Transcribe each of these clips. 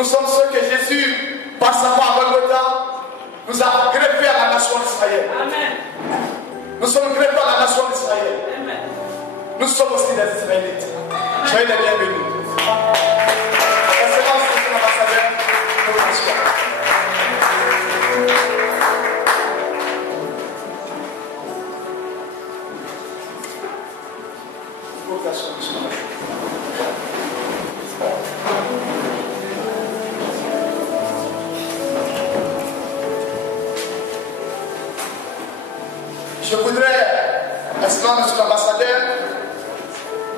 Nous sommes ceux que Jésus, par sa mort à Golgotha, nous a greffés à la nation d'Israël. Nous sommes greffés à la nation d'Israël. Nous sommes aussi des Israélites. Soyez les bienvenus. Excellence, monsieur l'ambassadeur, nous vous remercions. Je voudrais, excellent monsieur l'ambassadeur,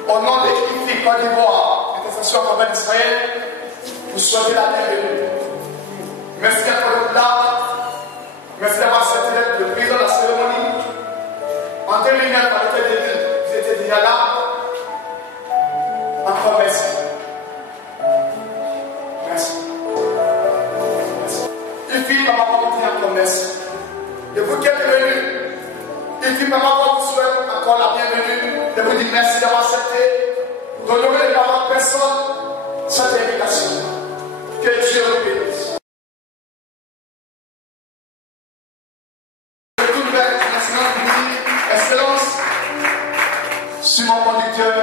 au nom des IFI Côte d'Ivoire, Intercession Convent d'Israël, vous souhaiter la bienvenue. Merci encore d'être là. Merci d'avoir accepté d'être le président de la cérémonie. En 2009, à l'été de ville, vous étiez déjà là. Encore merci. Merci. Merci. IFI, maman, vous dire encore merci. Et vous qui êtes venus, IFI, maman, vous souhaite encore la bienvenue. Et vous dire merci d'avoir accepté d'honorer les parents de personne cette invitation. Que Dieu vous bénisse. Excellence, sur mon conducteur,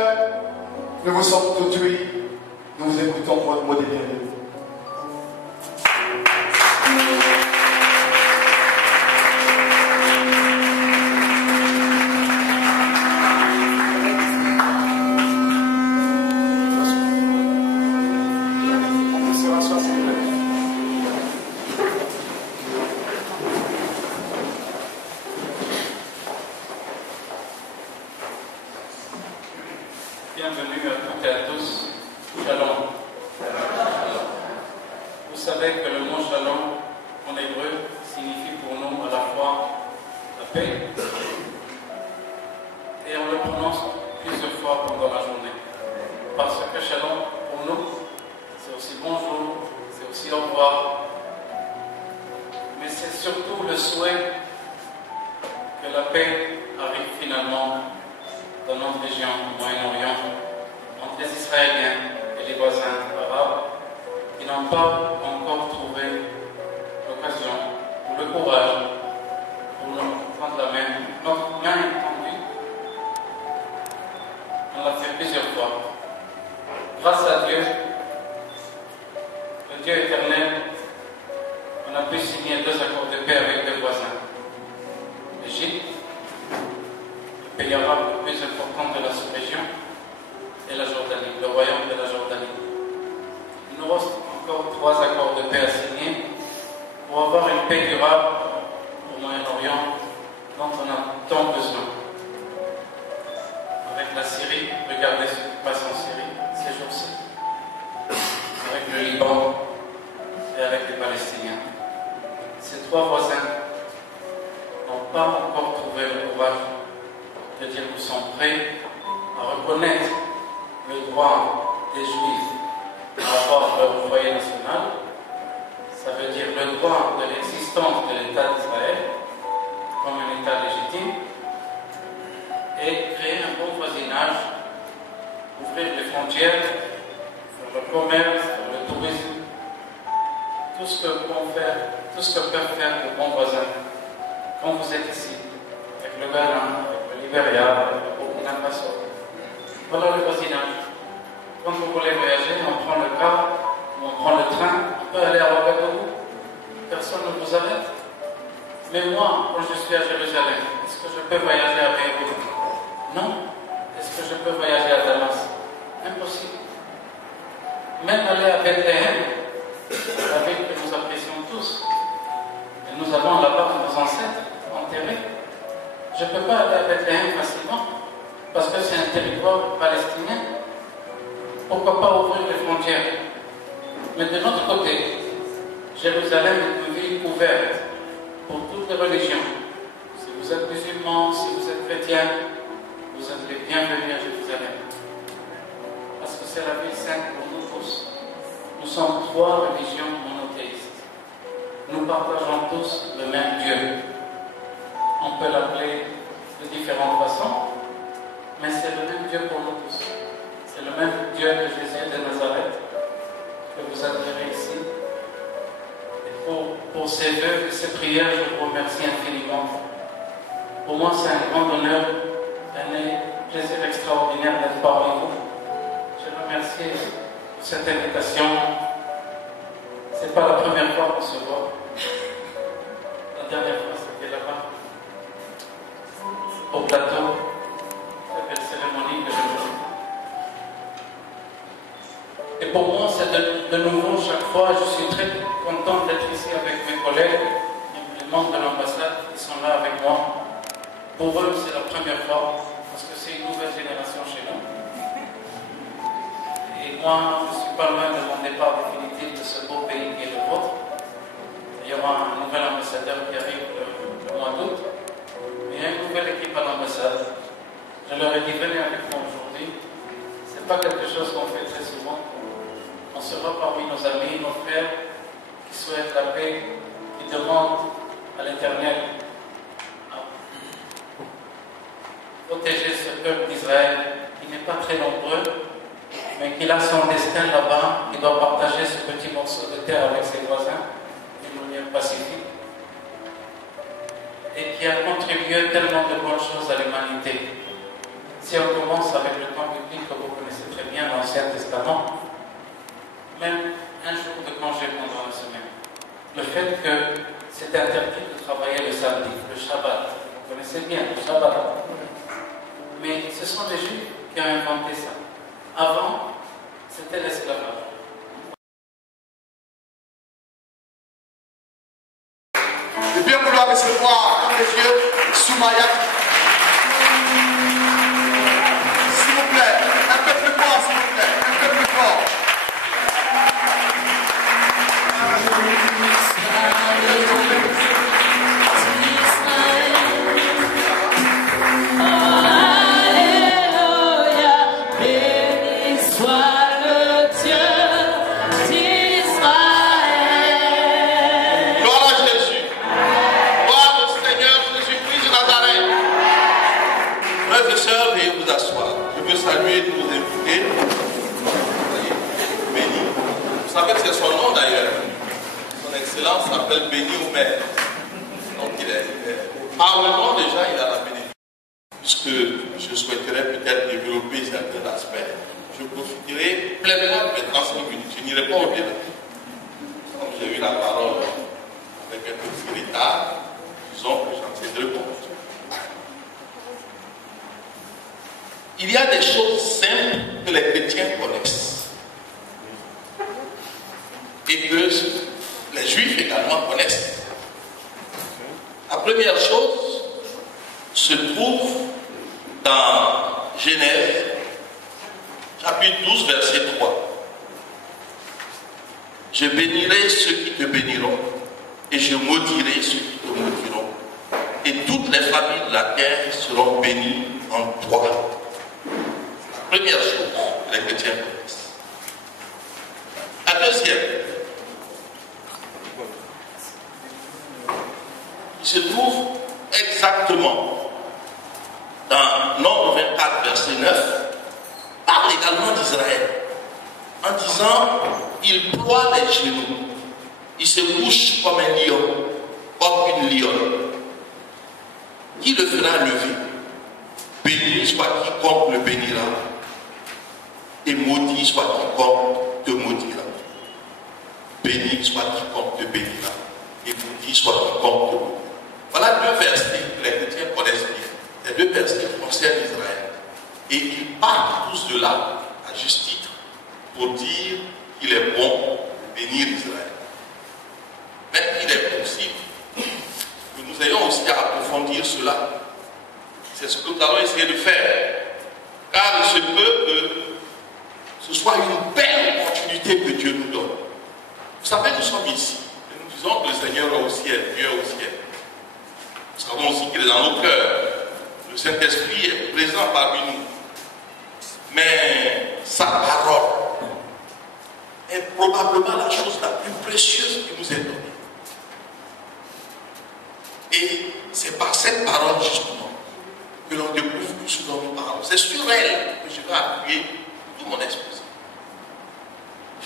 nous vous sommes aujourd'hui, nous vous écoutons pour votre mot de bienvenue. Bienvenue à toutes et à tous. Shalom. Vous savez que le mot shalom en hébreu signifie pour nous à la fois la paix et on le prononce plusieurs fois pendant la journée. Parce que shalom pour nous, c'est aussi bonjour, c'est aussi au revoir, mais c'est surtout le souhait que la paix arrive finalement dans notre région du Moyen-Orient, entre les Israéliens et les voisins arabes qui n'ont pas encore trouvé l'occasion ou le courage pour nous prendre la main. Notre main tendue, on l'a fait plusieurs fois. Grâce à Dieu, le Dieu éternel, on a pu signer 2 accords de paix avec 2 voisins. L'Égypte, le pays arabe le plus important de la sous-région, et la Jordanie, le royaume de la Jordanie. Il nous reste encore 3 accords de paix à signer pour avoir une paix durable au Moyen-Orient dont on a tant besoin. Avec la Syrie, regardez ce qui passe en Syrie ces jours-ci, avec le Liban et avec les Palestiniens. Ces 3 voisins n'ont pas encore trouvé le courage de dire qu'ils sont prêts à reconnaître le droit des Juifs à avoir leur foyer national. Ça veut dire le droit de l'existence de l'État d'Israël comme un État légitime et créer un bon voisinage, ouvrir les frontières, faire le commerce, faire le tourisme, tout ce que peuvent faire de bons voisins. Quand vous êtes ici, avec le Ghana, avec le Libéria, avec le Burkina Faso, voilà le voisinage. Quand vous voulez voyager, on prend le car, on prend le train, on peut aller à Ouagadougou, personne ne vous arrête. Mais moi, quand je suis à Jérusalem, est-ce que je peux voyager à Beyrouth? Non. Est-ce que je peux voyager à Damas? Impossible. Même aller à Bethléem, la ville que nous apprécions tous, et nous avons là-bas nos ancêtres enterrés. Je ne peux pas aller à Bethléem facilement, parce que c'est un territoire palestinien. Pourquoi pas ouvrir les frontières? Mais de notre côté, Jérusalem est une ville ouverte pour toutes les religions. Si vous êtes musulmans, si vous êtes chrétiens, vous êtes les bienvenus à Jérusalem. Parce que c'est la ville sainte pour nous tous. Nous sommes 3 religions monothéistes. Nous partageons tous le même Dieu. On peut l'appeler de différentes façons, mais c'est le même Dieu pour nous tous. C'est le même Dieu de Jésus de Nazareth, que vous admirez ici. Et pour ces vœux et ces prières, je vous remercie infiniment. Pour moi, c'est un grand honneur, un plaisir extraordinaire d'être parmi vous. Je remercie pour cette invitation. Ce n'est pas la première fois qu'on se voit. La dernière fois, c'était là-bas, au plateau. Cette belle cérémonie que je fais. Et pour moi, c'est de nouveau, chaque fois, je suis très content d'être ici avec mes collègues, les membres de l'ambassade qui sont là avec moi. Pour eux, c'est la première fois, parce que c'est une nouvelle génération chez nous. Et moi, je suis pas loin de mon départ définitif de ce beau pays qui est le vôtre. Il y aura un nouvel ambassadeur qui arrive le mois d'août. Il y a une nouvelle équipe à l'ambassade. Je leur ai dit, venez avec moi aujourd'hui. Ce n'est pas quelque chose qu'on fait très souvent. On sera parmi nos amis, nos frères qui souhaitent la paix, qui demandent à l'Éternel à protéger ce peuple d'Israël qui n'est pas très nombreux, mais qui a son destin là-bas, qui doit partager ce petit morceau de terre avec ses voisins d'une manière pacifique et qui a contribué tellement de bonnes choses à l'humanité. Si on commence avec le temps biblique que vous connaissez très bien, l'Ancien Testament, même un jour de congé pendant la semaine. Le fait que c'est interdit de travailler le samedi, le Shabbat. Vous connaissez bien le Shabbat. Mais ce sont les Juifs qui ont inventé ça. Avant, c'était l'esclavage. De bien vouloir recevoir dans les yeux Soumaya. S'il vous plaît, un peu plus fort, s'il vous plaît, un peu plus fort. Saluer tous nos invités. Béni. Vous savez que c'est son nom d'ailleurs. Son Excellence s'appelle Béni Oumer. Donc il est Parlement déjà, il a la bénédiction. Puisque je souhaiterais peut-être développer certains aspects, je profiterai pleinement de mes 35 minutes. Je n'irai pas au delà. Comme j'ai eu la parole avec un petit retard, disons que j'en tiendrai compte. Il y a des choses simples que les chrétiens connaissent et que les juifs également connaissent. La première chose se trouve dans Genèse, chapitre 12, verset 3. Je bénirai ceux qui te béniront et je maudirai ceux qui te maudiront. Et toutes les familles de la terre seront bénies en toi. Première chose que les chrétiens connaissent. La deuxième, il se trouve exactement dans Nombre 24, verset 9, parle également d'Israël, en disant, il ploie les genoux, il se couche comme un lion, comme une lionne. Qui le fera lever? Béni soit quiconque le bénira. Et maudit soit quiconque te maudira. Béni soit quiconque te bénira. Et maudit soit quiconque te maudira. Voilà deux versets que les chrétiens connaissent bien. Les deux versets concernent Israël. Et ils partent tous de là, à juste titre, pour dire qu'il est bon de bénir Israël. Mais il est possible que nous ayons aussi à approfondir cela. C'est ce que nous allons essayer de faire. Car il se peut que ce soit une belle opportunité que Dieu nous donne. Vous savez, nous sommes ici. Et nous disons que le Seigneur est au ciel, Dieu est au ciel. Nous savons aussi qu'il est dans nos cœurs. Le Saint-Esprit est présent parmi nous. Mais sa parole est probablement la chose la plus précieuse qui nous est donnée. Et c'est par cette parole, justement, que l'on découvre tout ce dont nous parlons. C'est sur elle que je vais appuyer tout mon exposé.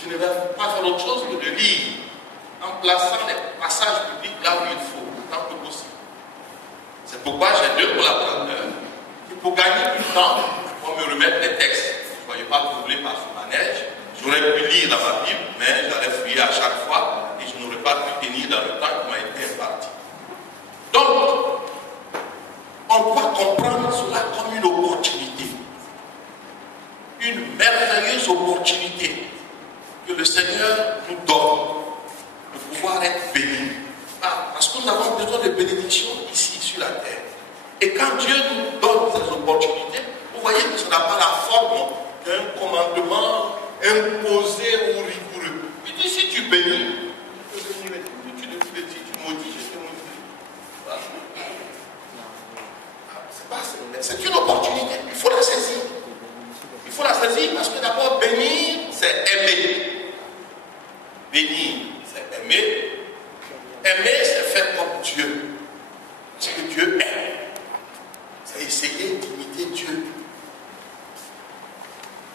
Je ne vais pas faire en plaçant les passages bibliques là où il faut, tant que possible. C'est pourquoi j'ai 2 collaborateurs qui, pour gagner du temps, vont me remettre les textes. Je ne voyais pas troubler par ce manège. J'aurais pu lire dans ma Bible, mais j'allais fouiller à chaque fois et je n'aurais pas pu tenir dans le temps qui m'a été imparti. Donc, on doit comprendre cela comme une opportunité. Une merveilleuse opportunité que le Seigneur nous donne de pouvoir être bénis. Parce que nous avons besoin de bénédictions ici sur la terre. Et quand Dieu nous donne ces opportunités, vous voyez que ça n'a pas la forme d'un commandement imposé ou rigoureux. Il dit si tu bénis, tu maudis, je te maudis. Voilà. C'est une opportunité, il faut la saisir. Il faut la saisir parce que d'abord, bénir, c'est aimer. Bénir, c'est aimer. Aimer, c'est faire comme Dieu. Parce que Dieu aime. C'est essayer d'imiter Dieu.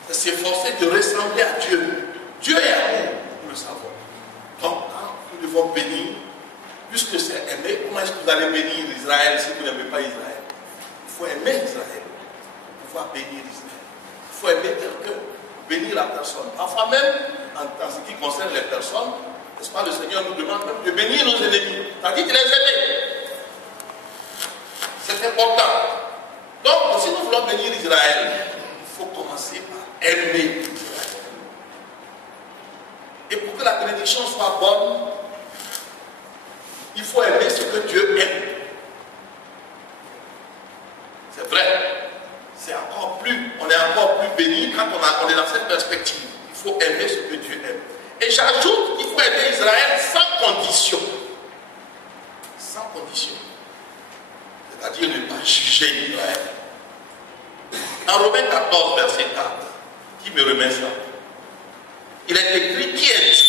C'est s'efforcer de ressembler à Dieu. Dieu est amour, nous le savons. Donc, nous devons bénir. Puisque c'est aimer, comment est-ce que vous allez bénir Israël si vous n'aimez pas Israël? Il faut aimer Israël pour pouvoir bénir Israël. Il faut aimer quelqu'un, bénir la personne. Parfois même, en ce qui concerne les personnes, n'est-ce pas, le Seigneur nous demande même de bénir nos ennemis. C'est-à-dire de les aimer. C'est important. Donc, si nous voulons bénir Israël, il faut commencer par aimer Israël. Et pour que la bénédiction soit bonne, il faut aimer ce que Dieu aime. C'est vrai. C'est encore plus, on est encore plus béni quand on est dans cette perspective. Il faut aimer ce que Dieu aime. Et j'ajoute qu'il faut aimer Israël sans condition. Sans condition. C'est-à-dire ne pas juger Israël. En Romains 14, verset 4, qui me remet ça? Il est écrit, qui es-tu?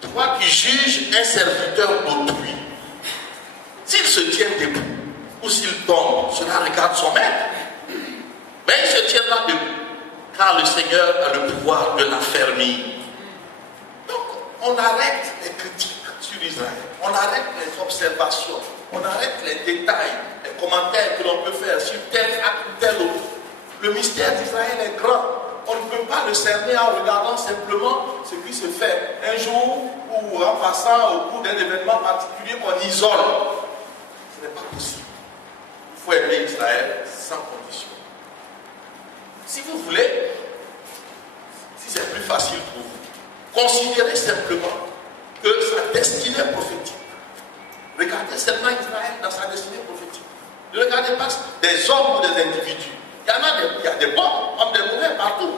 Toi qui juges un serviteur d'autrui, s'il se tient debout ou s'il tombe, cela regarde son maître. Mais il se tiendra debout, car le Seigneur a le pouvoir de l'affermir. Donc, on arrête les critiques sur Israël, on arrête les observations, on arrête les détails, les commentaires que l'on peut faire sur tel acte ou tel autre. Le mystère d'Israël est grand. On ne peut pas le cerner en regardant simplement ce qui se fait un jour ou en passant au cours d'un événement particulier, on isole. Ce n'est pas possible. Il faut aimer Israël sans condition. Si vous voulez, si c'est plus facile pour vous, considérez simplement que sa destinée prophétique. Regardez seulement Israël dans sa destinée prophétique. Ne regardez pas des hommes ou des individus. Il y a des bons, comme des mauvais partout.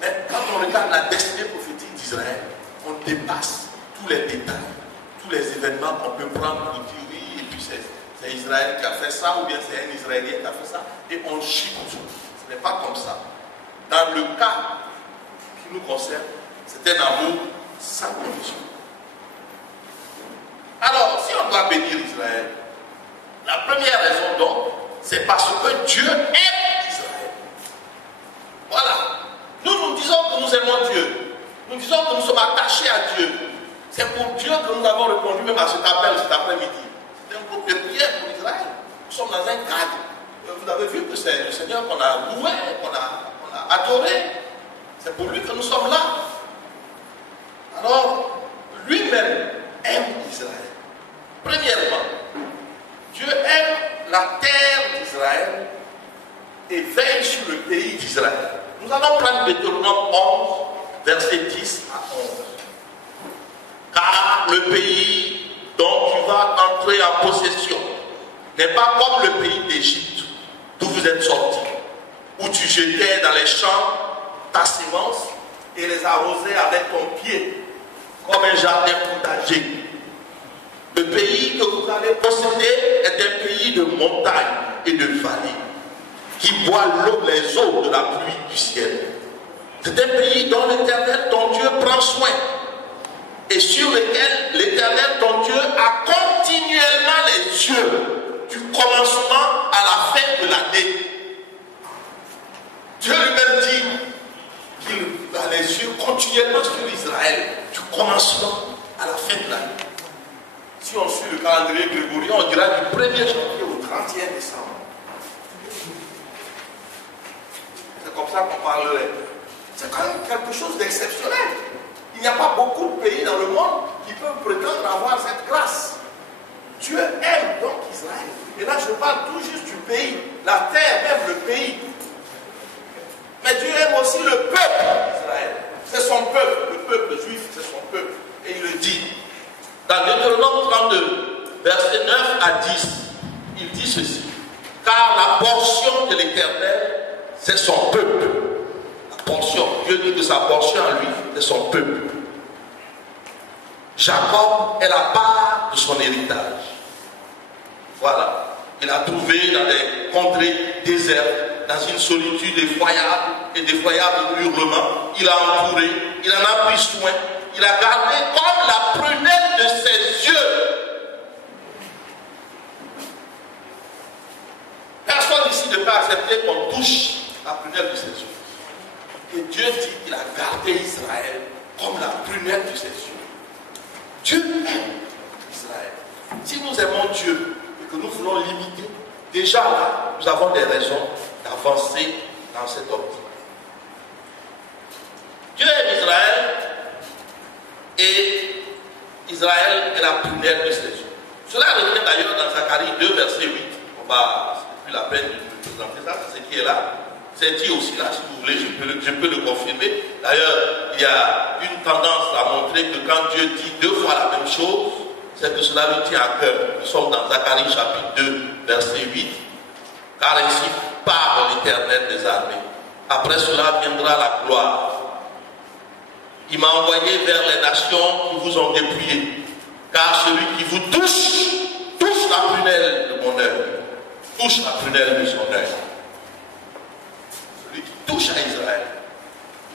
Mais quand on regarde la destinée prophétique d'Israël, on dépasse tous les détails, tous les événements qu'on peut prendre pour dire oui, et puis c'est Israël qui a fait ça, ou bien c'est un Israélien qui a fait ça, et on chute. Ce n'est pas comme ça. Dans le cas qui nous concerne, c'est un amour sans condition. Alors, si on doit bénir Israël, la première raison donc, c'est parce que Dieu aime Israël. Voilà. Nous disons que nous aimons Dieu. Nous disons que nous sommes attachés à Dieu. C'est pour Dieu que nous avons répondu même à cet appel cet après-midi. C'est un groupe de prière pour Israël. Nous sommes dans un cadre. Vous avez vu que c'est le Seigneur qu'on a loué, qu'on a adoré. C'est pour lui que nous sommes là. Alors, lui-même aime Israël. Premièrement, Dieu aime la terre d'Israël et veille sur le pays d'Israël. Nous allons prendre Deutéronome 11, versets 10 à 11. Car le pays dont tu vas entrer en possession n'est pas comme le pays d'Égypte, d'où vous êtes sortis, où tu jetais dans les champs ta sémence et les arrosais avec ton pied, comme un jardin potager. Le pays que vous allez posséder est un pays de montagnes et de vallées, qui boit l'eau, les eaux de la pluie du ciel. C'est un pays dont l'Éternel, ton Dieu, prend soin, et sur lequel l'Éternel, ton Dieu, a continuellement les yeux, du commencement à la fin de l'année. Dieu lui-même dit qu'il a les yeux continuellement sur Israël, du commencement à la fin de l'année. Si on suit le calendrier grégorien, on dira du 1er janvier au 31 décembre. C'est comme ça qu'on parlerait. C'est quand même quelque chose d'exceptionnel. Il n'y a pas beaucoup de pays dans le monde qui peuvent prétendre avoir cette grâce. Dieu aime donc Israël. Et là, je parle tout juste du pays, la terre, même le pays. Mais Dieu aime aussi le peuple d'Israël. C'est son peuple, le peuple juif, c'est son peuple. Et il le dit. Dans Deutéronome 32, versets 9 à 10, il dit ceci. Car la portion de l'Éternel, c'est son peuple. La portion, Dieu dit que sa portion en lui, c'est son peuple. Jacob est la part de son héritage. Voilà. Il a trouvé dans des contrées désertes, dans une solitude effroyable et d'effroyables hurlements. Il a entouré, il en a pris soin, il a gardé comme la prunelle de ses yeux. Personne ici ne peut accepter qu'on touche la prunelle de ses yeux. Et Dieu dit qu'il a gardé Israël comme la prunelle de ses yeux. Dieu aime Israël. Si nous aimons Dieu et que nous voulons l'imiter, déjà là, nous avons des raisons d'avancer dans cette optique. Dieu aime Israël et Israël est la prunelle de ses yeux. Cela revient d'ailleurs dans Zacharie 2, verset 8. On va, c'est plus la peine de vous présenter ça, c'est ce qui est là. C'est dit aussi là, si vous voulez, je peux le confirmer. D'ailleurs, il y a une tendance à montrer que quand Dieu dit deux fois la même chose, c'est que cela lui tient à cœur. Nous sommes dans Zacharie chapitre 2, verset 8. Car ainsi parle l'Éternel des armées. Après cela viendra la gloire. Il m'a envoyé vers les nations qui vous ont dépouillé. Car celui qui vous touche la prunelle de mon œil. Touche la prunelle de son œil. Celui qui touche à Israël.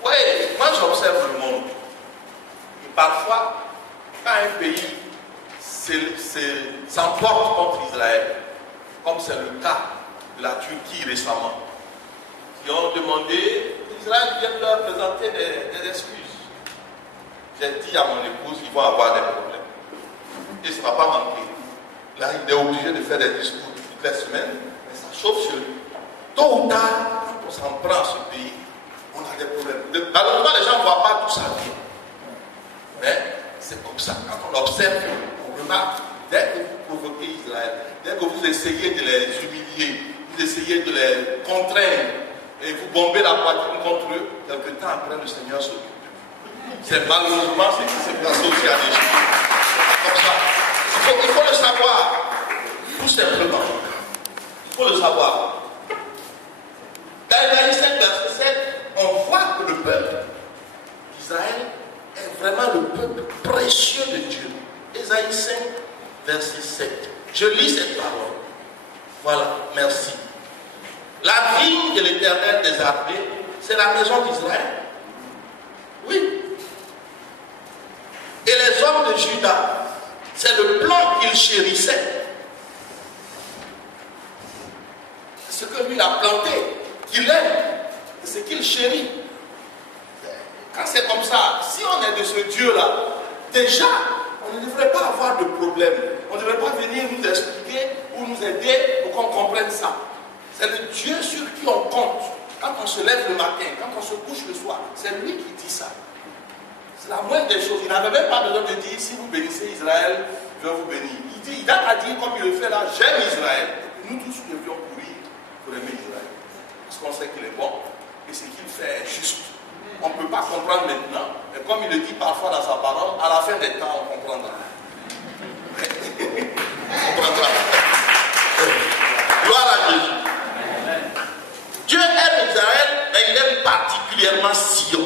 Oui, moi j'observe le monde. Et parfois, quand un pays s'emporte contre Israël, comme c'est le cas de la Turquie récemment, qui ont demandé qu'Israël vienne leur présenter des excuses. J'ai dit à mon épouse qu'ils vont avoir des problèmes. Et ça ne va pas manquer. Là, il est obligé de faire des discours toutes les semaines, mais ça chauffe sur lui. Tôt ou tard, quand on s'en prend à ce pays, on a des problèmes. Malheureusement, les gens ne voient pas tout ça bien. Mais c'est comme ça. Quand on observe, on remarque, dès que vous provoquez Israël, dès que vous essayez de les humilier, vous essayez de les contraindre, et vous bombez la poitrine contre eux, quelque temps après, le Seigneur s'occupe. C'est malheureusement ce qui s'est passé aussi à l'Égypte. Comme ça. Il faut le savoir. Tout simplement. Il faut le savoir. Dans Ésaïe 5, verset 7, on voit que le peuple d'Israël est vraiment le peuple précieux de Dieu. Ésaïe 5, verset 7. Je lis cette parole. Voilà, merci. La vigne de l'Éternel des armées, c'est la maison d'Israël. Oui. Et les hommes de Juda, c'est le plan qu'il chérissait. C'est ce que lui a planté, qu'il aime, c'est ce qu'il chérit. Quand c'est comme ça, si on est de ce Dieu-là, déjà, on ne devrait pas avoir de problème. On ne devrait pas venir nous expliquer ou nous aider pour qu'on comprenne ça. C'est le Dieu sur qui on compte. Quand on se lève le matin, quand on se couche le soir, c'est lui qui dit ça. C'est la moindre des choses. Il n'avait même pas besoin de dire, si vous bénissez Israël, je vais vous bénir. Il n'a qu'à dire, comme il le fait là, j'aime Israël. Et nous tous, nous devions courir pour aimer Israël. Parce qu'on sait qu'il est bon. Et ce qu'il fait est juste. On ne peut pas comprendre maintenant. Mais comme il le dit parfois dans sa parole, à la fin des temps, on comprendra. On comprendra. Gloire à Jésus. Dieu aime Israël, mais il aime particulièrement Sion.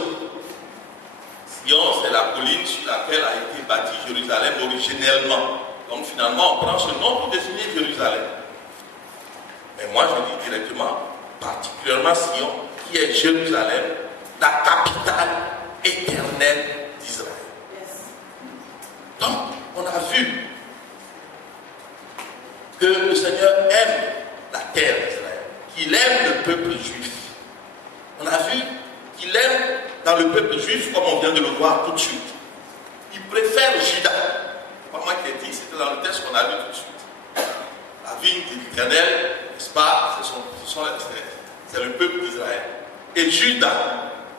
Sion, c'est la colline sur laquelle a été bâtie Jérusalem originellement. Donc finalement, on prend ce nom pour désigner Jérusalem. Mais moi, je dis directement, particulièrement Sion, qui est Jérusalem, la capitale éternelle d'Israël. Donc, on a vu que le Seigneur aime la terre d'Israël, qu'il aime le peuple juif. On a vu qu'il aime dans le peuple juif, comme on vient de le voir tout de suite. Il préfère Judas. Et Juda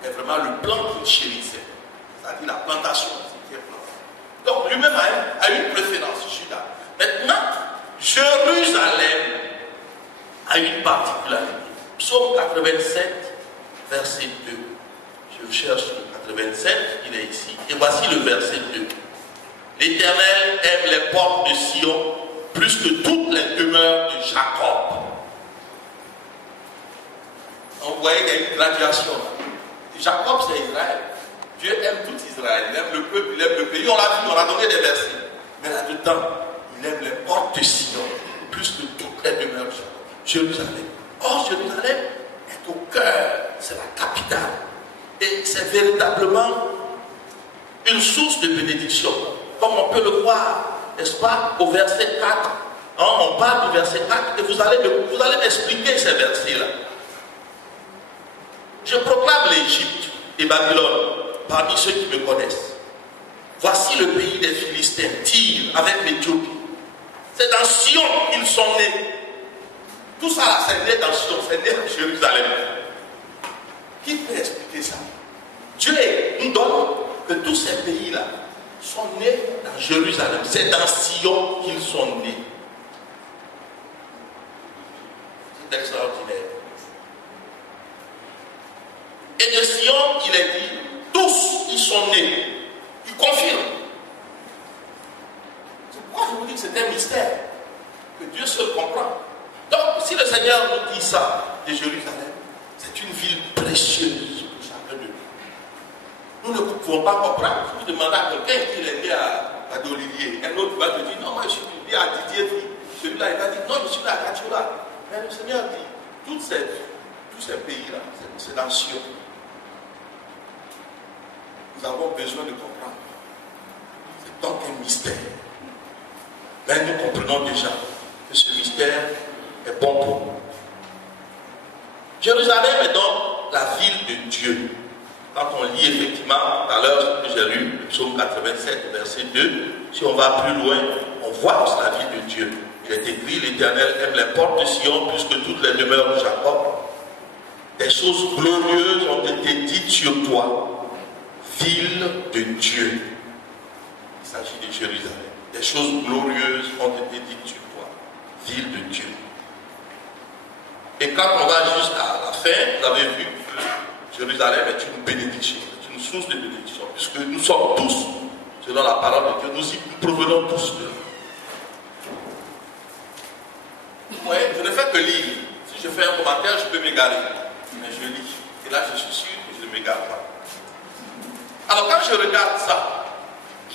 est vraiment le plan qu'il chérissait. C'est-à-dire la plantation. Donc lui-même a une préférence, Juda. Maintenant, Jérusalem a une particularité. Psaume 87, verset 2. Je cherche le 87, il est ici. Et voici le verset 2. L'Éternel aime les portes de Sion plus que toutes les demeures de Jacob. Donc vous voyez qu'il y a une graduation. Jacob, c'est Israël. Dieu aime tout Israël. Il aime le peuple, il aime le pays. On l'a vu, on a donné des versets. Mais là-dedans, il aime les portes de Sion plus que toutes les demeures de Jacob. Jérusalem. Or, Jérusalem est au cœur, c'est la capitale. Et c'est véritablement une source de bénédiction. Comme on peut le voir, n'est-ce pas, au verset 4. On parle du verset 4 et vous allez m'expliquer ces versets-là. Je proclame l'Égypte et Babylone parmi ceux qui me connaissent. Voici le pays des Philistins, Tyr avec l'Éthiopie. C'est dans Sion qu'ils sont nés. Tout ça là, c'est né dans Sion, c'est né à Jérusalem. Qui peut expliquer ça? Dieu nous donne que tous ces pays-là sont nés dans Jérusalem. C'est dans Sion qu'ils sont nés. C'est extraordinaire. Et de Sion, il est dit, tous ils sont nés. Il confirme. C'est pourquoi je vous dis que c'est un mystère que Dieu seul comprend. Donc, si le Seigneur nous dit ça de Jérusalem, c'est une ville précieuse pour chacun de nous. Nous ne pouvons pas comprendre. Si vous demandez à quelqu'un qui est né à Dolivier, un autre va te dire, non, moi je suis né à Didier. Celui-là, il va dire, non, je suis né à Katiola. Mais le Seigneur dit, tous ces pays-là, c'est dans Sion. Nous avons besoin de comprendre. C'est donc un mystère. Mais nous comprenons déjà que ce mystère est bon pour nous. Jérusalem est donc la ville de Dieu. Quand on lit effectivement, tout à l'heure, que j'ai lu, le psaume 87, verset 2, si on va plus loin, on voit que c'est la ville de Dieu. Il est écrit, l'Éternel aime les portes de Sion plus que toutes les demeures de Jacob. Des choses glorieuses ont été dites sur toi, ville de Dieu. Il s'agit de Jérusalem. Des choses glorieuses ont été dites sur toi, ville de Dieu. Et quand on va jusqu'à la fin, vous avez vu que Jérusalem est une bénédiction, c'est une source de bénédiction, puisque nous sommes tous, selon la parole de Dieu, nous provenons tous de là. Oui, je ne fais que lire. Si je fais un commentaire, je peux m'égarer. Mais je lis. Et là, je suis sûr que je ne m'égare pas. Alors, quand je regarde ça,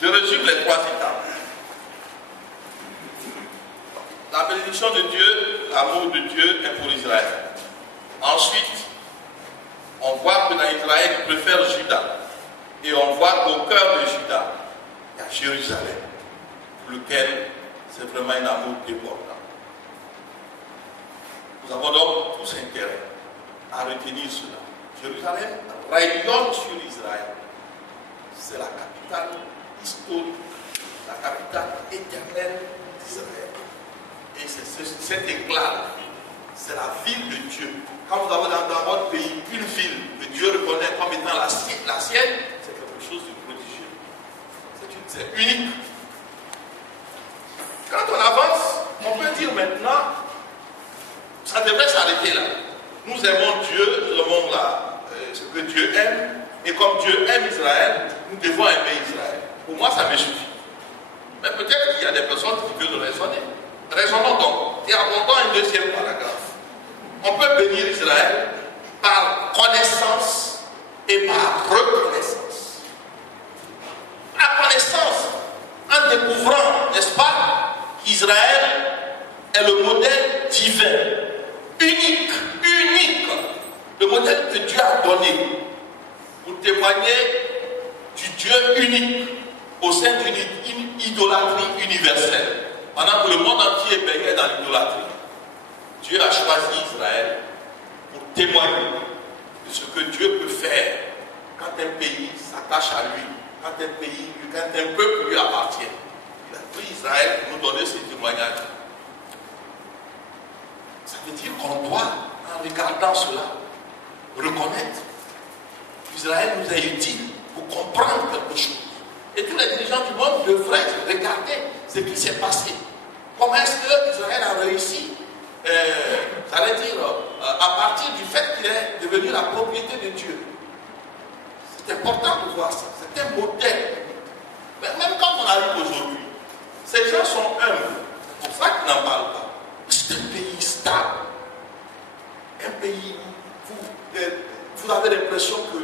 je résume les trois étapes. La bénédiction de Dieu, l'amour de Dieu est pour Israël. Ensuite, on voit que dans Israël, il préfère Juda. Et on voit qu'au cœur de Juda, il y a Jérusalem, pour lequel c'est vraiment un amour débordant. Nous avons donc tous intérêt à retenir cela. Jérusalem rayonne sur Israël. C'est la capitale historique, la capitale éternelle d'Israël. Et c'est cet éclat, c'est la ville de Dieu. Quand vous avez dans votre pays une ville que Dieu reconnaît comme étant la sienne, c'est quelque chose de prodigieux. C'est unique. Quand on avance, on peut dire maintenant, ça devrait s'arrêter là. Nous aimons Dieu, nous aimons ce que Dieu aime, et comme Dieu aime Israël, nous devons aimer Israël. Pour moi, ça me suffit. Mais peut-être qu'il y a des personnes qui veulent raisonner. Raisonnons donc, et abordons un deuxième paragraphe. On peut bénir Israël par connaissance et par reconnaissance. La connaissance, en découvrant, n'est-ce pas, qu'Israël est le modèle divin, unique, le modèle que Dieu a donné pour témoigner du Dieu unique au sein d'une idolâtrie universelle. Pendant que le monde entier est baigné dans l'idolâtrie, Dieu a choisi Israël pour témoigner de ce que Dieu peut faire quand un pays s'attache à lui, quand un peuple lui appartient. Il a pris Israël pour nous donner ces témoignages. Ça veut dire qu'on doit, en regardant cela, reconnaître qu'Israël nous est utile pour comprendre quelque chose. Et tous les dirigeants du monde devraient regarder ce qui s'est passé. Comment est-ce que Israël a réussi, à partir du fait qu'il est devenu la propriété de Dieu. C'est important de voir ça. C'est un modèle. Mais même quand on arrive aujourd'hui, ces gens sont humbles. C'est pour ça qu'ils n'en parlent pas. C'est un pays stable. Un pays où vous avez l'impression que...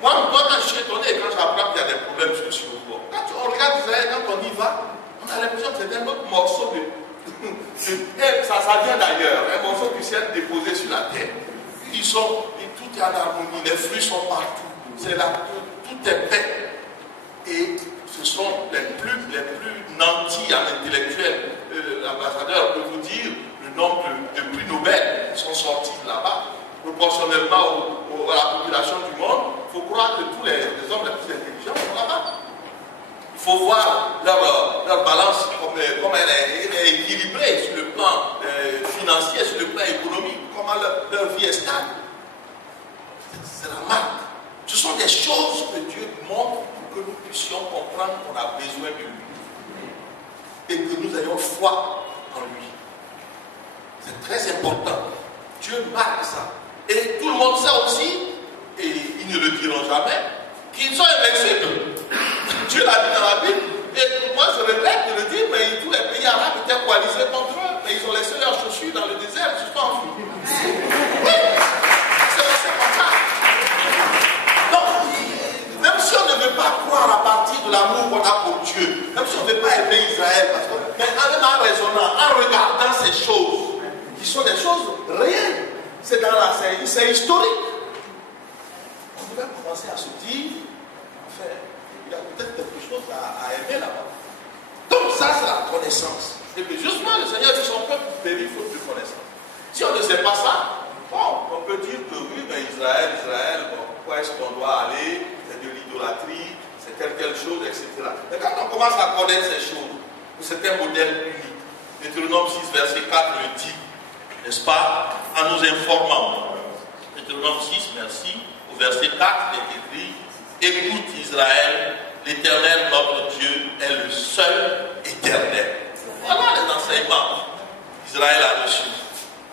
Moi, quand je suis étonné, quand j'apprends qu'il y a des problèmes sociaux, quand on regarde Israël, quand on y va, on a l'impression que c'est un autre morceau de... ça vient d'ailleurs, un morceau du ciel déposé sur la terre. Tout est en harmonie, les flux sont partout. C'est là, tout est paix. Et ce sont les plus nantis en intellectuels. L'ambassadeur peut vous dire le nombre de prix Nobel qui sont sortis de là-bas, proportionnellement à la population du monde. Il faut croire que tous les hommes les plus intelligents sont là-bas. Il faut voir leur balance comme elle est équilibrée sur le plan financier, sur le plan économique, comment leur vie est stable. C'est la marque. Ce sont des choses que Dieu montre pour que nous puissions comprendre qu'on a besoin de lui. Et que nous ayons foi en lui. C'est très important. Dieu marque ça. Et tout le monde sait aussi, et ils ne le diront jamais, qu'ils sont invincibles. Dieu l'a dit dans la Bible. Et moi je regrette de le dire, mais tous les pays arabes étaient coalisés contre eux. Mais ils ont laissé leurs chaussures dans le désert, ils se sont enfuis. Oui, c'est comme ça. Donc, même si on ne veut pas croire à partir de l'amour qu'on a pour Dieu, même si on ne veut pas aimer Israël, mais en raisonnant, en regardant ces choses, qui sont des choses réelles, c'est historique. On devrait commencer à se dire, enfin, il y a peut-être quelque chose à aimer là-bas. Donc ça, c'est la connaissance. Et puis justement, le Seigneur dit son peuple périt faute de connaissance. Si on ne sait pas ça, bon, on peut dire que oui, mais Israël, bon, pourquoi est-ce qu'on doit aller? C'est de l'idolâtrie, c'est telle chose, etc. Mais quand on commence à connaître ces choses, c'est un modèle unique. Deutéronome 6, verset 4 le dit, n'est-ce pas, en nous informant. Deutéronome 6, merci. Au verset 4, il est écrit, écoute Israël, l'Éternel notre Dieu est le seul éternel. Voilà les enseignements qu'Israël a reçus,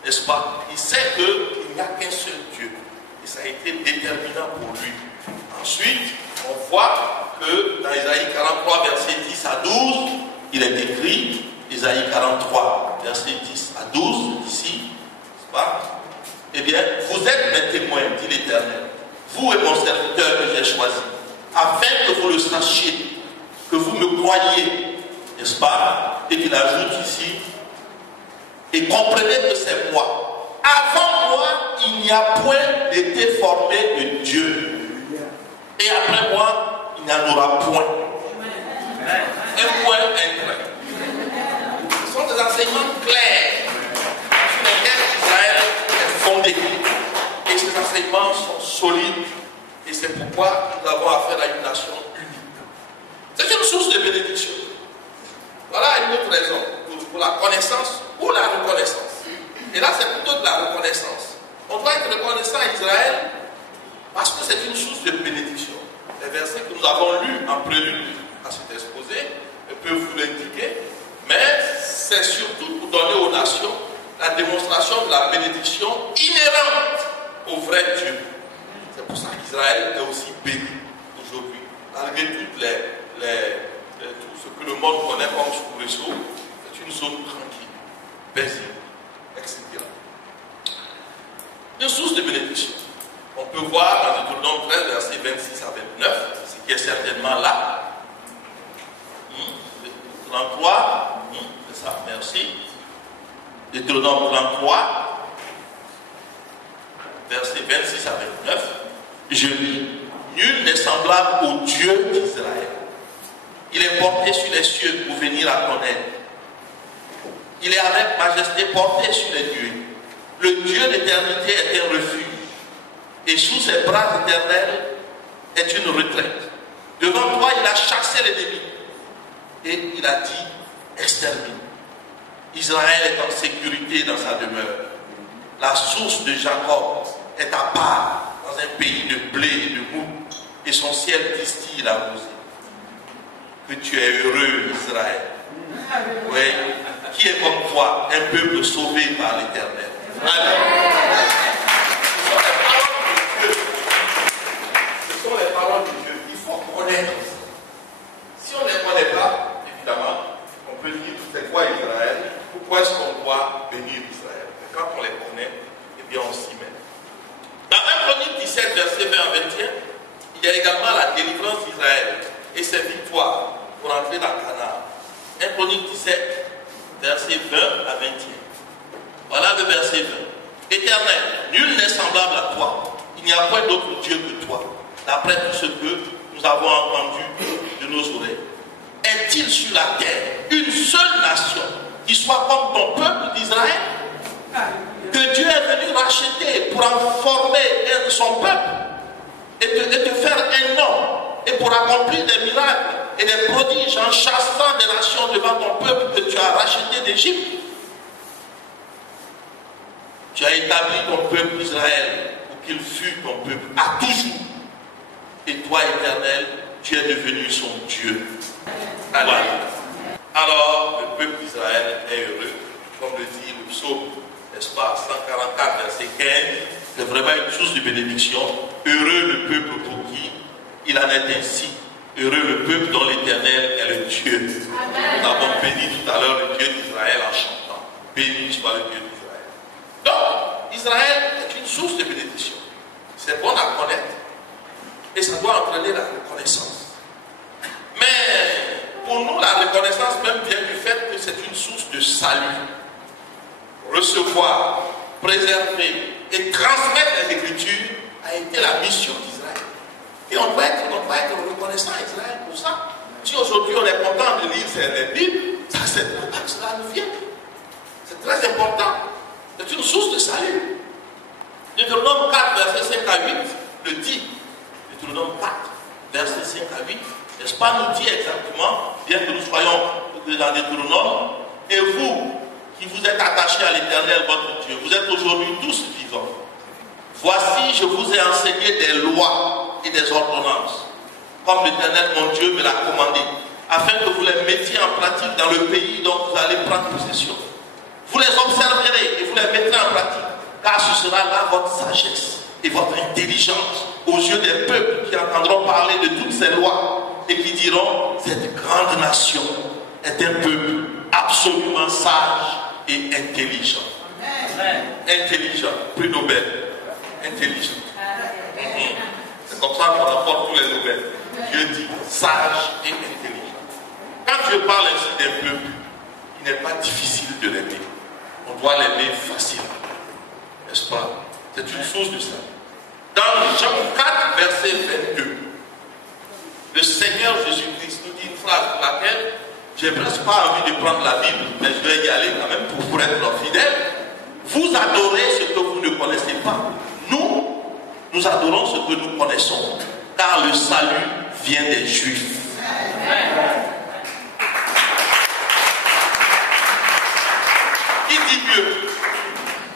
n'est-ce pas? Il sait qu'il n'y a qu'un seul Dieu. Et ça a été déterminant pour lui. Ensuite, on voit que dans Isaïe 43, verset 10 à 12, il est écrit, Isaïe 43, verset 10 à 12, ici, n'est-ce pas? Eh bien, vous êtes mes témoins, dit l'Éternel, vous et mon serviteur que j'ai choisi, afin que vous le sachiez, que vous me croyiez, n'est-ce pas? Et il ajoute ici, et comprenez que c'est moi. Avant moi, il n'y a point été formé de Dieu. Et après moi, il n'y en aura point. Un point, un trait. Ce sont des enseignements clairs sur lesquels Israël est fondé. Et ces enseignements sont solides. Et c'est pourquoi nous avons affaire à une nation unique. C'est une source de bénédiction. Voilà une autre raison pour la connaissance ou la reconnaissance. Et là, c'est plutôt de la reconnaissance. On doit être reconnaissant à Israël parce que c'est une source de bénédiction. Les versets que nous avons lus en prélude à cet exposé peuvent vous l'indiquer, mais c'est surtout pour donner aux nations la démonstration de la bénédiction inhérente au vrai Dieu. C'est pour ça qu'Israël est aussi béni aujourd'hui. Malgré tout ce que le monde connaît comme soubresaut, c'est une zone tranquille, paisible, etc. Une source de bénédiction. On peut voir dans Deutéronome 13, versets 26 à 29, ce qui est certainement là. 33, c'est ça, merci. Deutéronome 33, versets 26 à 29. Je lis, nul n'est semblable au Dieu d'Israël. Il est porté sur les cieux pour venir à ton aide. Il est avec majesté porté sur les nuées. Le Dieu d'éternité est un refuge. Et sous ses bras éternels est une retraite. Devant toi, il a chassé l'ennemi. Et il a dit, extermine. Israël est en sécurité dans sa demeure. La source de Jacob est à part dans un pays de blé et de mou, et son ciel distille la rosée. Que tu es heureux, Israël. Oui, qui est comme toi, un peuple sauvé par l'Éternel. Amen. Ce sont les paroles de Dieu. Il faut connaître. Si on ne les connaît pas, évidemment, on peut dire c'est quoi Israël? Pourquoi est-ce qu'on doit bénir Israël? Mais quand on les connaît, eh bien on s'y met. Dans 1 Chronique 17, verset 20 à 21, il y a également la délivrance d'Israël et ses victoires pour entrer dans Canaan. 1 Chronique 17, verset 20 à 21. Voilà le verset 20. Éternel, nul n'est semblable à toi. Il n'y a point d'autre Dieu que toi, d'après tout ce que nous avons entendu de nos oreilles. Est-il sur la terre une seule nation qui soit comme ton peuple d'Israël? Que Dieu est venu racheter pour en former son peuple et te faire un nom et pour accomplir des miracles et des prodiges en chassant des nations devant ton peuple que tu as racheté d'Égypte. Tu as établi ton peuple Israël pour qu'il fût ton peuple à toujours. Et toi, Éternel, tu es devenu son Dieu. Voilà. Alors, le peuple d'Israël est heureux, comme le dit le psaume, n'est-ce pas, 144, verset 15. C'est vraiment une source de bénédiction. Heureux le peuple pour qui il en est ainsi. Heureux le peuple dont l'Éternel est le Dieu. Amen. Nous avons béni tout à l'heure le Dieu d'Israël en chantant. Béni soit le Dieu d'Israël. Donc, Israël est une source de bénédiction. C'est bon à connaître. Et ça doit entraîner la reconnaissance. Mais pour nous, la reconnaissance même vient du fait que c'est une source de salut. Recevoir, préserver et transmettre les Écritures a été la mission d'Israël. Et on doit être reconnaissant à Israël pour ça. Si aujourd'hui on est content de lire les Bibles, ça c'est là que cela nous vient. C'est très important. C'est une source de salut. Deutéronome 4, verset 5 à 8 le dit. Deutéronome 4, verset 5 à 8, n'est-ce pas, nous dit exactement, bien que nous soyons dans Deutéronome, et vous qui vous êtes attachés à l'Éternel votre Dieu, vous êtes aujourd'hui tous vivants. Voici, je vous ai enseigné des lois et des ordonnances, comme l'Éternel mon Dieu me l'a commandé, afin que vous les mettiez en pratique dans le pays dont vous allez prendre possession. Vous les observerez et vous les mettrez en pratique, car ce sera là votre sagesse et votre intelligence aux yeux des peuples qui entendront parler de toutes ces lois et qui diront: cette grande nation est un peuple absolument sage et intelligent. Amen. Intelligent, prix Nobel. Intelligent. C'est comme ça qu'on rapporte tous les Nobel. Dieu dit sage et intelligent. Quand Dieu parle ainsi d'un peuple, il n'est pas difficile de l'aimer. On doit l'aimer facilement. N'est-ce pas? C'est une source de ça. Dans Jean 4, verset 22, le Seigneur Jésus-Christ nous dit une phrase pour laquelle j'ai presque pas envie de prendre la Bible, mais je vais y aller quand même pour être fidèle. Vous adorez ce que vous ne connaissez pas. Nous adorons ce que nous connaissons, car le salut vient des Juifs. Il dit mieux.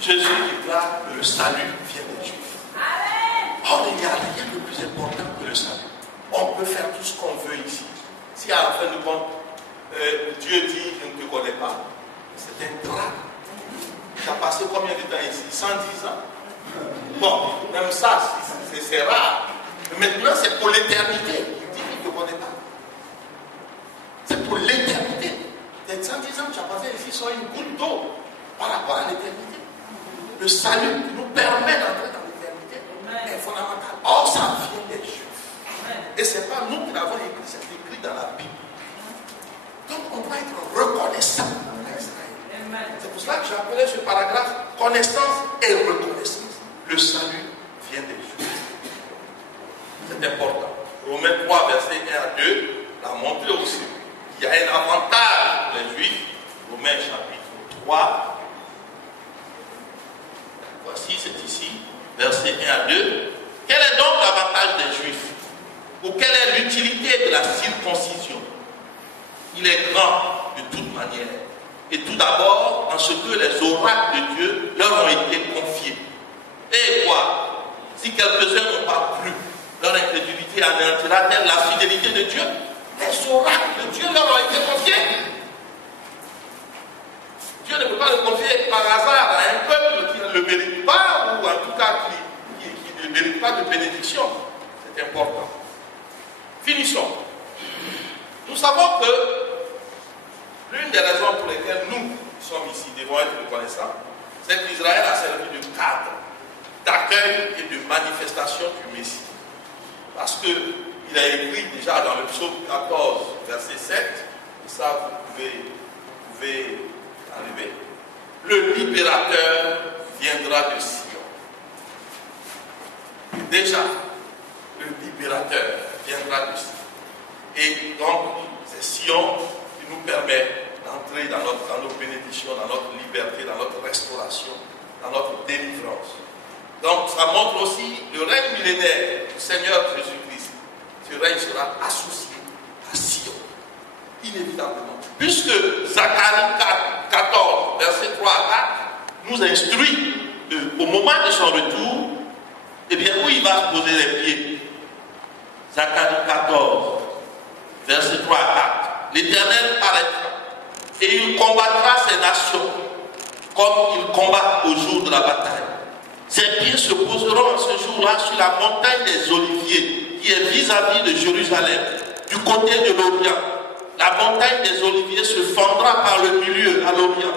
Jésus déclare que le salut vient des Juifs. Or, il n'y a rien de plus important que le salut. On peut faire tout ce qu'on veut ici. Si à la fin du compte, Dieu dit: je ne te connais pas, c'est un drame. Tu as passé combien de temps ici? 110 ans? Bon, même ça, c'est rare. Mais maintenant, c'est pour l'éternité. Il dit qu'il ne te connaît pas. C'est pour l'éternité. Les 110 ans que tu as passé ici sont une goutte d'eau par rapport à l'éternité. Le salut qui nous permet d'entrer dans l'éternité est fondamental. Or, ça vient des Juifs. Et ce n'est pas nous qui l'avons écrit, c'est écrit dans la Bible. Donc, on doit être reconnaissant à Israël. C'est pour cela que j'ai appelé ce paragraphe connaissance et reconnaissance. Le salut vient des Juifs. C'est important. Romains 3, verset 1 à 2 l'a montré aussi. Il y a un avantage pour les Juifs. Romains chapitre 3. Voici, c'est ici, verset 1 à 2. Quel est donc l'avantage des Juifs? Ou quelle est l'utilité de la circoncision? Il est grand de toute manière. Et tout d'abord, en ce que les oracles de Dieu leur ont été confiés. Et quoi? Si quelques-uns n'ont pas cru, leur incrédulité anéantira-t-elle la fidélité de Dieu? Les oracles de Dieu leur ont été confiés. Dieu ne peut pas le confier par hasard à un peuple qui ne le mérite pas, ou en tout cas qui ne mérite pas de bénédiction. C'est important. Finissons. Nous savons que l'une des raisons pour lesquelles nous sommes ici, devons être reconnaissants, c'est qu'Israël a servi de cadre d'accueil et de manifestation du Messie. Parce qu'il a écrit déjà dans le psaume 14, verset 7, et ça vous pouvez enlever, le libérateur viendra de Sion. Déjà, le libérateur viendra de Sion. Et donc, c'est Sion qui nous permet d'entrer dans nos bénédictions, dans notre liberté, dans notre restauration, dans notre délivrance. Donc, ça montre aussi le règne millénaire du Seigneur Jésus-Christ. Ce règne sera associé à Sion, inévitablement. Puisque Zacharie 14, verset 3 à 4, nous instruit qu'au moment de son retour, eh bien, où il va se poser les pieds? Zacharie 14, verset 3 à 4. L'Éternel paraîtra et il combattra ces nations comme il combat au jour de la bataille. Ses pieds se poseront en ce jour-là sur la montagne des Oliviers, qui est vis-à-vis de Jérusalem, du côté de l'Orient. La montagne des Oliviers se fendra par le milieu à l'Orient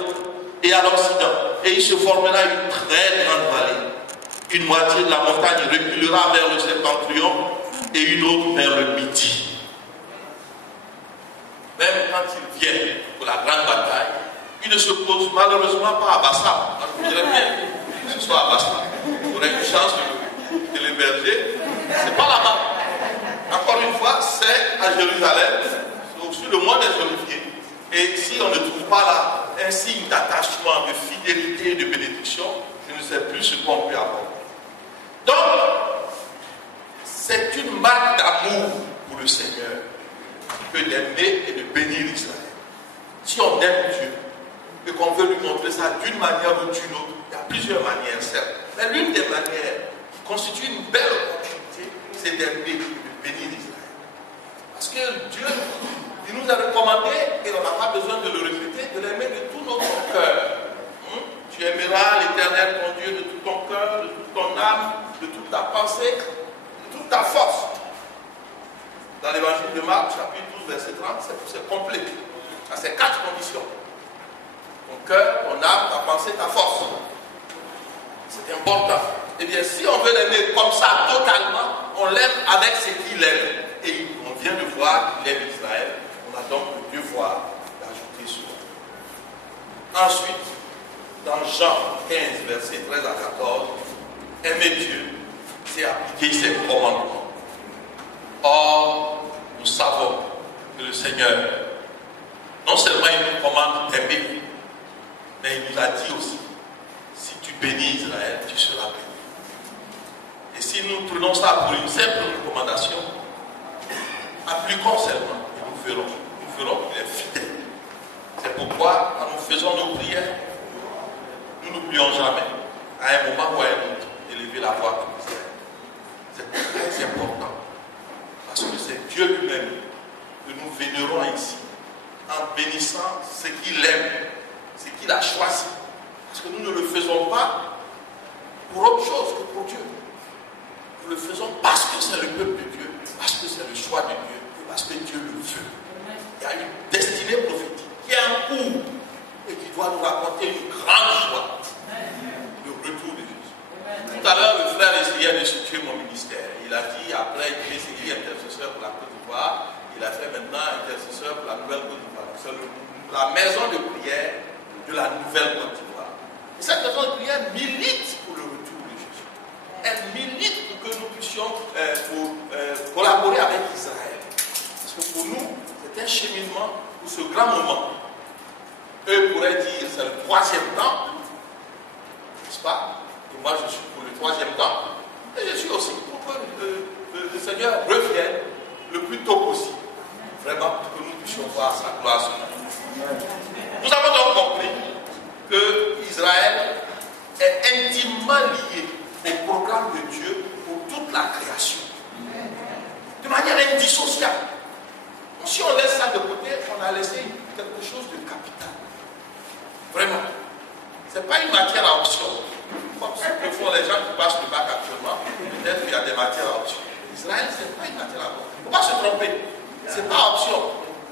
et à l'Occident, et il se formera une très grande vallée. Une moitié de la montagne reculera vers le septentrion et une autre vers le midi. Même quand il vient pour la grande bataille, il ne se pose malheureusement pas à Bassam. Je voudrais bien que ce soit à Bassam. On aurait une chance de l'héberger. C'est pas là-bas. Encore une fois, c'est à Jérusalem, sur le mont des Oliviers. Et si on ne trouve pas là un signe d'attachement, de fidélité et de bénédiction, je ne sais plus ce qu'on peut avoir. Donc, c'est une marque d'amour pour le Seigneur que d'aimer et de bénir Israël. Si on aime Dieu et qu'on veut lui montrer ça d'une manière ou d'une autre, il y a plusieurs manières, certes. Mais l'une des manières qui constitue une belle opportunité, c'est d'aimer et de bénir Israël. Parce que Dieu, il nous a recommandé, et on n'a pas besoin de le répéter, de l'aimer de tout notre cœur. Tu aimeras l'Éternel ton Dieu de tout ton cœur, de toute ton âme, de toute ta pensée, de toute ta force. Dans l'évangile de Marc, chapitre 12, verset 30, c'est complet. À ces 4 conditions. Ton cœur, ton âme, ta pensée, ta force. C'est important. Eh bien, si on veut l'aimer comme ça, totalement, on l'aime avec ce qu'il aime. Et on vient de voir qu'il aime Israël. On a donc le devoir d'ajouter cela. Ensuite, dans Jean 15, verset 13 à 14, aimer Dieu, c'est appliquer ses commandements. Or, nous savons que le Seigneur, non seulement il nous commande d'aimer, mais il nous a dit aussi, si tu bénis Israël, tu seras béni. Et si nous prenons ça pour une simple recommandation, appliquons seulement et nous verrons. Nous verrons qu'il est fidèle. C'est pourquoi, quand nous faisons nos prières, nous n'oublions jamais, à un moment ou à un autre, d'élever la voix pour Israël. C'est très important. Parce que c'est Dieu lui-même que nous vénérons ici, en bénissant ce qu'il aime, ce qu'il a choisi. Parce que nous ne le faisons pas pour autre chose que pour Dieu. Nous le faisons parce que c'est le peuple de Dieu, parce que c'est le choix de Dieu, parce que Dieu le veut. Il y a une destinée prophétique qui est en cours et qui doit nous raconter une grande joie, le retour de Jésus. Tout à l'heure, le frère essayait de situer mon ministère. Il a dit, après, il est intercesseur pour la Côte d'Ivoire, il a fait maintenant intercesseur pour la Nouvelle Côte d'Ivoire. C'est la maison de prière de la Nouvelle Côte d'Ivoire. Et cette maison de prière milite pour le retour de Jésus. Elle milite pour que nous puissions collaborer avec Israël. Parce que pour nous, c'est un cheminement pour ce grand moment. Eux pourraient dire c'est le 3e temps, n'est-ce pas? Et moi je suis pour le 3e temps. Et je suis aussi pour que le Seigneur revienne le plus tôt possible. Vraiment, pour que nous puissions voir sa gloire sur nous. Nous avons donc compris que Israël est intimement lié au programme de Dieu la création. De manière indissociable. Si on laisse ça de côté, on a laissé quelque chose de capital. Vraiment. Ce n'est pas une matière à option. Comme ce que font les gens qui passent le bac actuellement, peut-être qu'il y a des matières à option. Israël, ce n'est pas une matière à option. Il ne faut pas se tromper. Ce n'est pas option.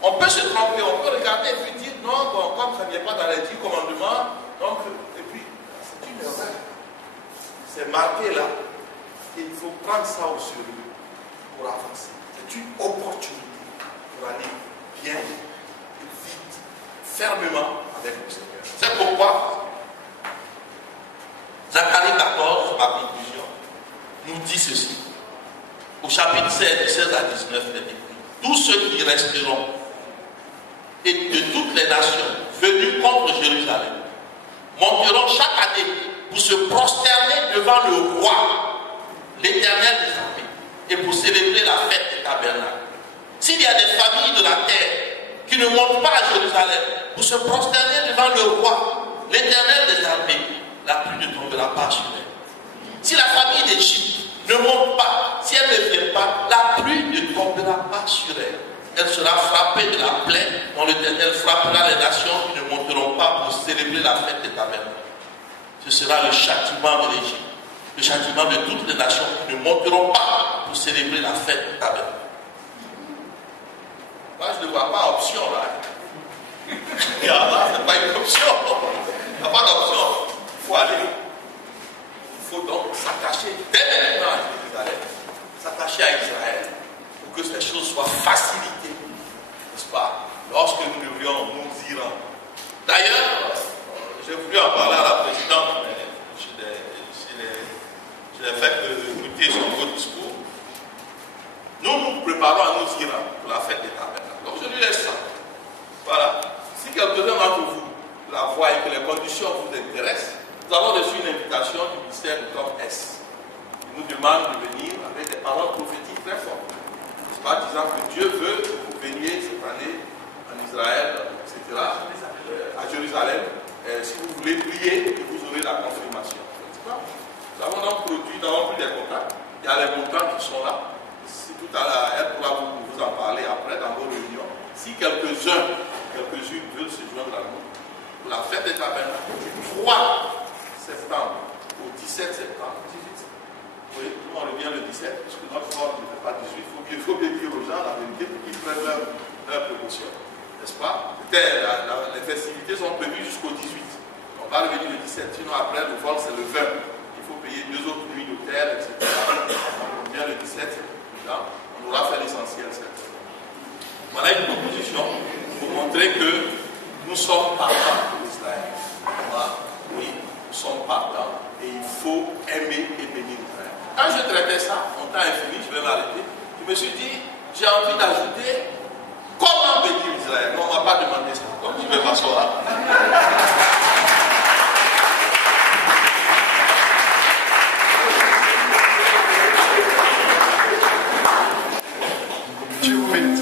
On peut se tromper, on peut regarder et puis dire non, bon, comme ça ne vient pas dans les 10 commandements, donc, et puis, c'est une erreur. C'est marqué là. Et il faut prendre ça au sérieux pour avancer. C'est une opportunité pour aller bien, vite, fermement avec le Seigneur. C'est pourquoi Zacharie 14, ma conclusion, nous dit ceci. Au chapitre 16 à 19, il est écrit: tous ceux qui resteront et de toutes les nations venues contre Jérusalem monteront chaque année pour se prosterner devant le roi, l'Éternel des armées, et pour célébrer la fête du tabernacle. S'il y a des familles de la terre qui ne montent pas à Jérusalem pour se prosterner devant le roi, l'Éternel des armées, la pluie ne tombera pas sur elle. Si la famille d'Égypte ne monte pas, si elle ne vient pas, la pluie ne tombera pas sur elle. Elle sera frappée de la plaie dont l'Éternel frappera les nations qui ne monteront pas pour célébrer la fête des tabernacles. Ce sera le châtiment de l'Égypte, le châtiment de toutes les nations qui ne monteront pas pour célébrer la fête des tabernacles. Moi, je ne vois pas option là. Et Allah, ce n'est pas une option. Il n'y a pas d'option. Il faut aller. Il faut donc s'attacher dès maintenant à Jérusalem, s'attacher à Israël, pour que ces choses soient facilitées, n'est-ce pas, lorsque nous devrions nous y rendre. D'ailleurs, j'ai voulu en parler à la présidente, mais je l'ai fait écouter son beau discours. Nous nous préparons à nous y rendre pour la fête des tabernacles. Donc je lui laisse ça. Voilà. Si quelqu'un d'entre vous la voit et que les conditions vous intéressent, nous avons reçu une invitation du ministère du Top S. Il nous demande de venir avec des paroles prophétiques très fortes. C'est pas disant que Dieu veut que vous veniez cette année en Israël, etc., à Jérusalem. Si vous voulez prier, vous aurez la confirmation. Nous avons donc produit, nous avons pris des contacts. Il y a les montants qui sont là. Si tout à l'heure, elle pourra vous en parler après dans vos réunions. Si quelques-unes veulent se joindre à nous pour la fête des tabernacles du 3 septembre au 17 septembre. 18. Oui, nous on revient le 17, parce que notre corps ne fait pas 18. Il faut bien dire aux gens la vérité pour qu'ils prennent leur précaution. N'est-ce pas? Les festivités sont prévues jusqu'au 18. On va revenir le 17, sinon après le vol c'est le 20. Il faut payer 2 autres nuits d'hôtel, etc. On revient le 17, on aura fait l'essentiel cette fois. Voilà une proposition pour montrer que nous sommes partants pour Israël. Voilà. Oui, nous sommes partants et il faut aimer et bénir Israël. Quand je traitais ça, mon temps est fini, je vais m'arrêter. Je me suis dit, j'ai envie d'ajouter comment bénir Israël. Non, on ne m'a pas demandé ça. Donc je vais m'asseoir. Dieu vous bénisse.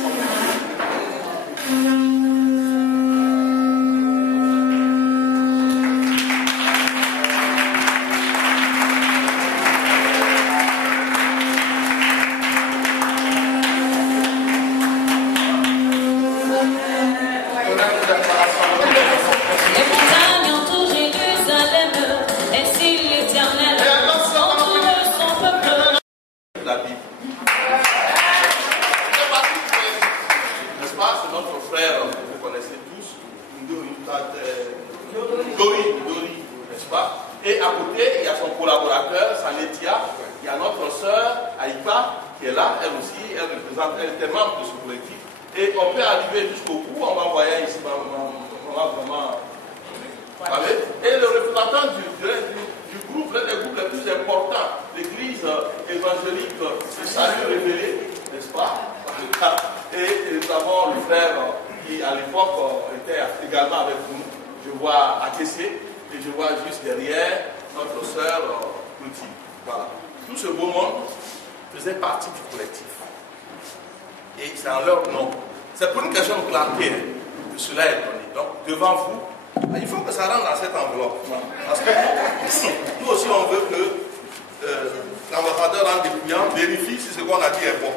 l'ambassadeur en dépouillant vérifie si ce qu'on a dit est bon.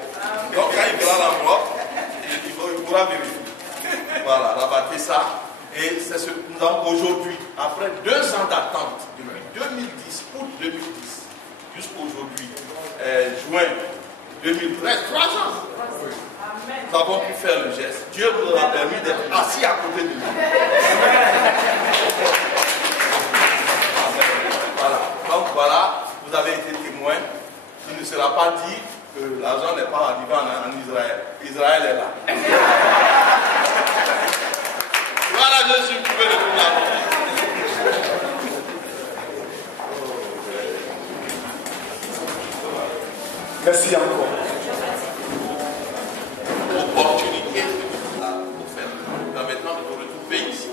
Donc quand il verra l'endroit, il pourra vérifier. Voilà, rabattez ça. Et c'est ce que nous avons aujourd'hui, après 2 ans d'attente, depuis 2010, août 2010, jusqu'à aujourd'hui, juin 2013, 3 ans. Nous avons pu faire le geste. Dieu nous a permis d'être assis à côté de nous. Voilà. Donc voilà, vous avez été témoin. Il ne sera pas dit que l'argent n'est pas arrivé en Israël. Israël est là. Voilà, je suis coupé de tout là. Merci encore. L'opportunité que Dieu nous a offerte permettant de nous retrouver ici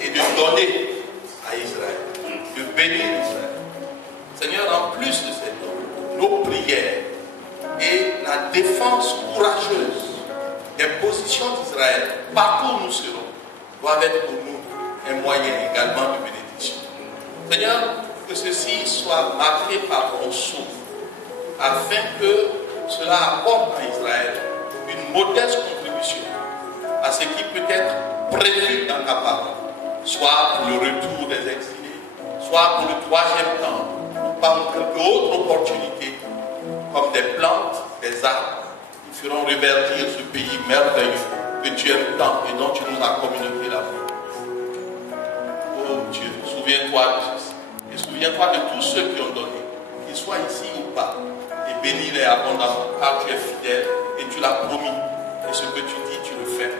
et de donner à Israël, de bénir Israël. Seigneur, en plus de cette œuvre, nos prières et la défense courageuse des positions d'Israël, partout où nous serons, doivent être pour nous un moyen également de bénédiction. Seigneur, que ceci soit marqué par ton souffle, afin que cela apporte à Israël une modeste contribution à ce qui peut être prévu dans ta parole, soit pour le retour des exilés, soit pour le 3e temps, ou par quelque autre opportunité, comme des plantes, des arbres, qui feront reverdir ce pays merveilleux que tu aimes tant et dont tu nous as communiqué la vie. Oh Dieu, souviens-toi de ceci. Et souviens-toi de tous ceux qui ont donné, qu'ils soient ici ou pas. Et bénis-les abondamment, car tu es fidèle et tu l'as promis. Et ce que tu dis, tu le fais.